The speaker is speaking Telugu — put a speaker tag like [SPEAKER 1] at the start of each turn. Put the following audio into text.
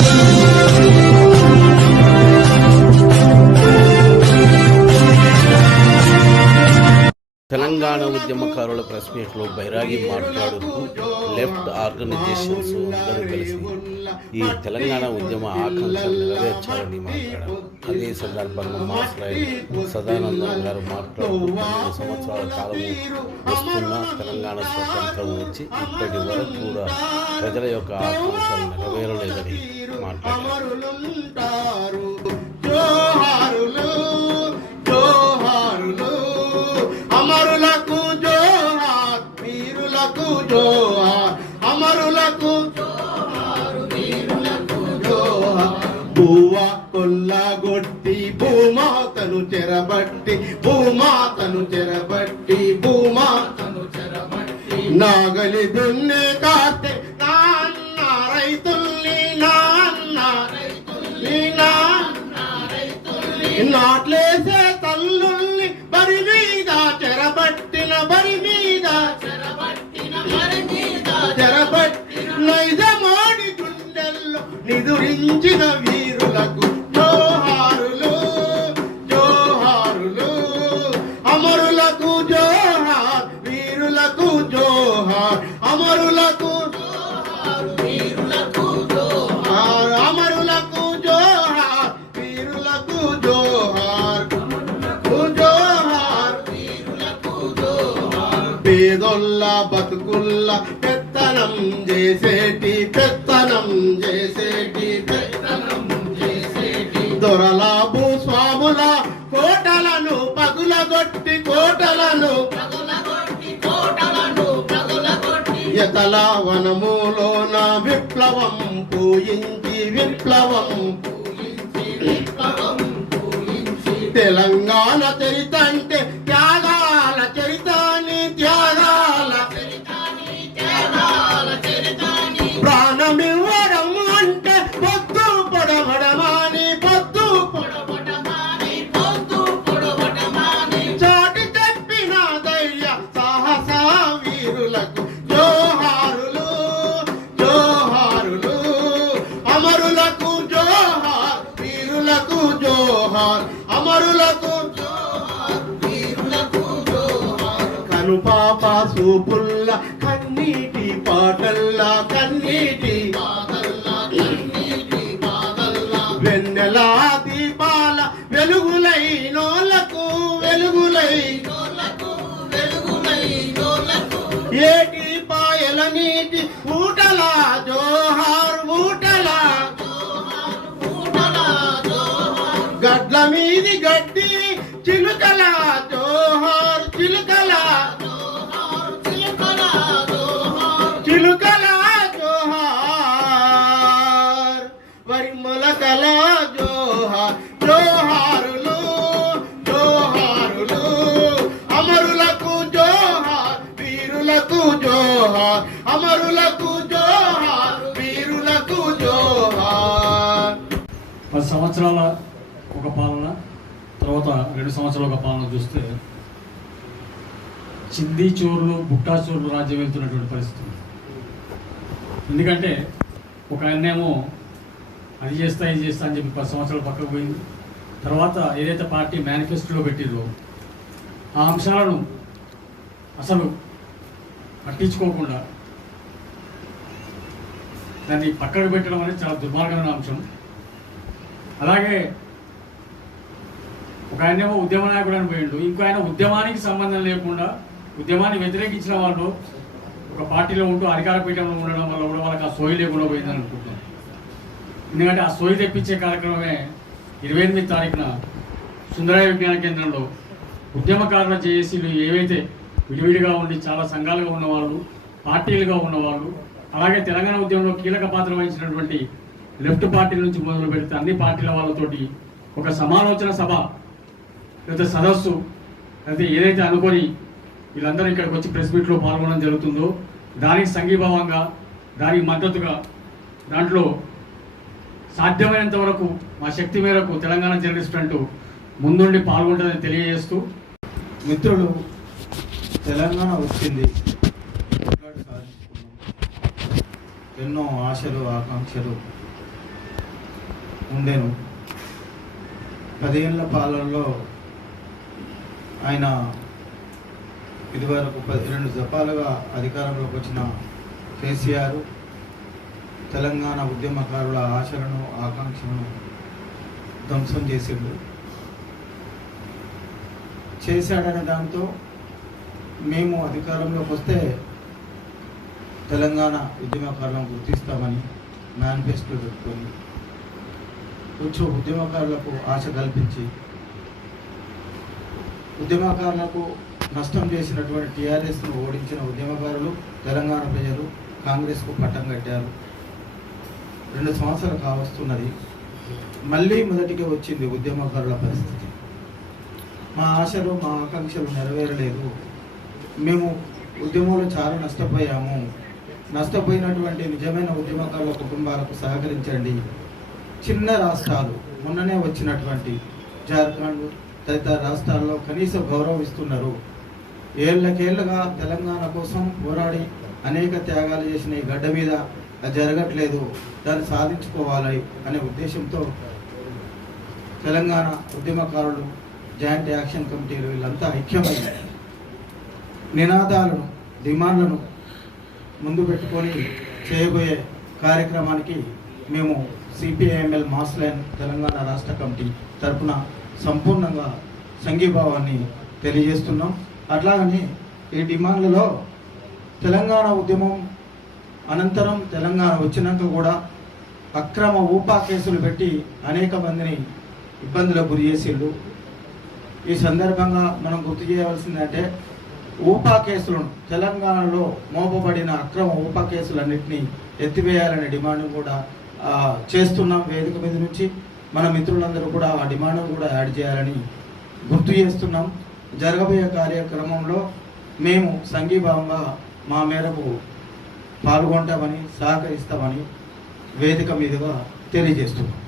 [SPEAKER 1] Música తెలంగాణ ఉద్యమకారుల ప్రెస్ మీట్లో బైరాగి మాట్లాడుతూ లెఫ్ట్ ఆర్గనైజేషన్స్ అందరూ కలిసి ఈ తెలంగాణ ఉద్యమ ఆకాంక్షలు నెరవేర్చాలని మాట్లాడారు. అదే సందర్భంగా మాట్లాడి సదానందం గారు మాట్లాడుతూ సంవత్సరాల కాలము వస్తున్న తెలంగాణ స్వతంత్రం వచ్చి ఇప్పటి వరకు కూడా ప్రజల యొక్క ఆకాంక్షలు నెరవేరలేదని మాట్లాడారు.
[SPEAKER 2] అమరులకు. జోహారు భూవ కొల్లగొట్టి భూమాతను చెరబట్టి భూమాతను చెరబట్టి భూమాతను చెరబట్టి. నాగలి దున్నే కాస్తే నిదురించిన వీరులకు జోహారులు జోహారులు. అమరులకు జోహార్ వీరులకు జోహార్. అమరులకు వీరులకు జోహార్ అమరులకు జోహార్ వీరులకు జోహార్. జోహార్ వీరులకు జోహార్. పేదొల్ల బతుకుల్ల పెత్తనం చేసేటి పెత్తనం చేసేటి పెత్తనం చేసేటి. దొరల భూస్వాముల కోటలను పగులగొట్టి కోటలను ఎతల వనములోన విప్లవం పూయించి విప్లవం తెలంగాణ చరిత జోహార్ అమరులకు జోహార్ పాప జోహార్. కనుపాప సూపుల్ల కన్నీటి పాటల్లా కన్నీటి జోహార్ అమరులకు జోహార్ వీరులకు జోహార్
[SPEAKER 3] పది సంవత్సరాల ఒక పాలన తర్వాత రెండు సంవత్సరాల ఒక పాలన చూస్తే చింది చోరులు బుట్టా చోరులు రాజ్యం వెళ్తున్నటువంటి పరిస్థితి ఎందుకంటే ఒక ఆయనేమో అది చేస్తా ఇది చేస్తా అని చెప్పి పది సంవత్సరాలు పక్కకు పోయింది. తర్వాత ఏదైతే పార్టీ మేనిఫెస్టోలో పెట్టిందో ఆ అంశాలను అసలు పట్టించుకోకుండా దాన్ని పక్కకు పెట్టడం అనేది చాలా దుర్మార్గమైన అంశం. అలాగే ఒక ఆయనేమో ఉద్యమ నాయకుడు అని పోయిండు. ఇంకో ఆయన ఉద్యమానికి సంబంధం లేకుండా ఉద్యమాన్ని వ్యతిరేకించిన వాళ్ళు ఒక పార్టీలో ఉంటూ అధికార పీఠంలో ఉండడం వల్ల కూడా వాళ్ళకి ఆ సోయి లేకుండా పోయిందని అనుకుంటున్నాను ఎందుకంటే ఆ సోయి తెప్పించే కార్యక్రమమే ఇరవై ఎనిమిది తారీఖున సుందరాయ విజ్ఞాన కేంద్రంలో ఉద్యమకారుల జేఏసీలు ఏవైతే విడివిడిగా ఉండి చాలా సంఘాలుగా ఉన్నవాళ్ళు పార్టీలుగా ఉన్నవాళ్ళు అలాగే తెలంగాణ ఉద్యమంలో కీలక పాత్ర వహించినటువంటి లెఫ్ట్ పార్టీల నుంచి మొదలు పెడితే అన్ని పార్టీల వాళ్ళతోటి ఒక సమాలోచన సభ లేదా సదస్సు అయితే ఏదైతే అనుకొని వీళ్ళందరూ ఇక్కడికి వచ్చి ప్రెస్ మీట్లో పాల్గొనడం జరుగుతుందో దానికి సంఘీభావంగా దానికి మద్దతుగా దాంట్లో సాధ్యమైనంత వరకు మా శక్తి మేరకు తెలంగాణ జర్నలిస్ట్ అంటూ ముందుండి పాల్గొంటుందని తెలియజేస్తూ
[SPEAKER 4] మిత్రులు తెలంగాణ వచ్చింది. సాధించుకున్నాం. ఎన్నో ఆశలు ఆకాంక్షలు ఉండేను. పదేళ్ళ పాలనలో ఆయన ఇదివరకు పది రెండు జపాలుగా అధికారంలోకి వచ్చిన కేసీఆర్ తెలంగాణ ఉద్యమకారుల ఆశలను ఆకాంక్షలను ధ్వంసం చేసిండు. చేశాడనే దాంతో మేము అధికారంలోకి వస్తే తెలంగాణ ఉద్యమకారులను గుర్తిస్తామని మేనిఫెస్టో పెట్టుకొని కొంచెం ఉద్యమకారులకు ఆశ కల్పించి ఉద్యమకారులకు నష్టం చేసినటువంటి టీఆర్ఎస్ను ఓడించిన ఉద్యమకారులు తెలంగాణ ప్రజలు కాంగ్రెస్కు పట్టం కట్టారు. రెండు సంవత్సరాలు కావస్తున్నది. మళ్ళీ మొదటికి వచ్చింది ఉద్యమకారుల పరిస్థితి. మా ఆశలు మా ఆకాంక్షలు నెరవేరలేదు. మేము ఉద్యమంలో చాలా నష్టపోయాము. నష్టపోయినటువంటి నిజమైన ఉద్యమకారుల కుటుంబాలకు సహకరించండి. చిన్న రాష్ట్రాలు మొన్ననే వచ్చినటువంటి జార్ఖండ్ తదితర రాష్ట్రాల్లో కనీస గౌరవిస్తున్నారు ఏళ్ళకేళ్ళుగా తెలంగాణ కోసం పోరాడి అనేక త్యాగాలు చేసిన ఈ గడ్డ మీద అది జరగట్లేదు. దాన్ని సాధించుకోవాలి అనే ఉద్దేశంతో తెలంగాణ ఉద్యమకారులు జాయింట్ యాక్షన్ కమిటీలు వీళ్ళంతా ఐక్యమై నినాదాలను డిమాండ్లను ముందు పెట్టుకొని చేయబోయే కార్యక్రమానికి మేము సిపిఐఎంఎల్ మాస్లైన్ తెలంగాణ రాష్ట్ర కమిటీ తరపున సంపూర్ణంగా సంఘీభావాన్ని తెలియజేస్తున్నాం. అట్లాగని ఈ డిమాండ్లలో తెలంగాణ ఉద్యమం అనంతరం తెలంగాణ వచ్చినాక కూడా అక్రమ ఊపా కేసులు పెట్టి అనేక మందిని ఇబ్బందులకు గురి చేసిండు ఈ సందర్భంగా మనం గుర్తు చేయవలసిందంటే ఊపా కేసులను తెలంగాణలో మోపబడిన అక్రమ ఊపా కేసులన్నింటినీ ఎత్తివేయాలనే డిమాండ్ కూడా చేస్తున్నాం వేదిక మీద నుంచి. మన మిత్రులందరూ కూడా ఆ డిమాండ్ కూడా యాడ్ చేయాలని గుర్తు చేస్తున్నాం. జరగబోయే కార్యక్రమంలో మేము సంఘీభావంగా మా మేరకు పాల్గొంటామని సహకరిస్తామని వేదిక మీదుగా తెలియజేస్తున్నాం.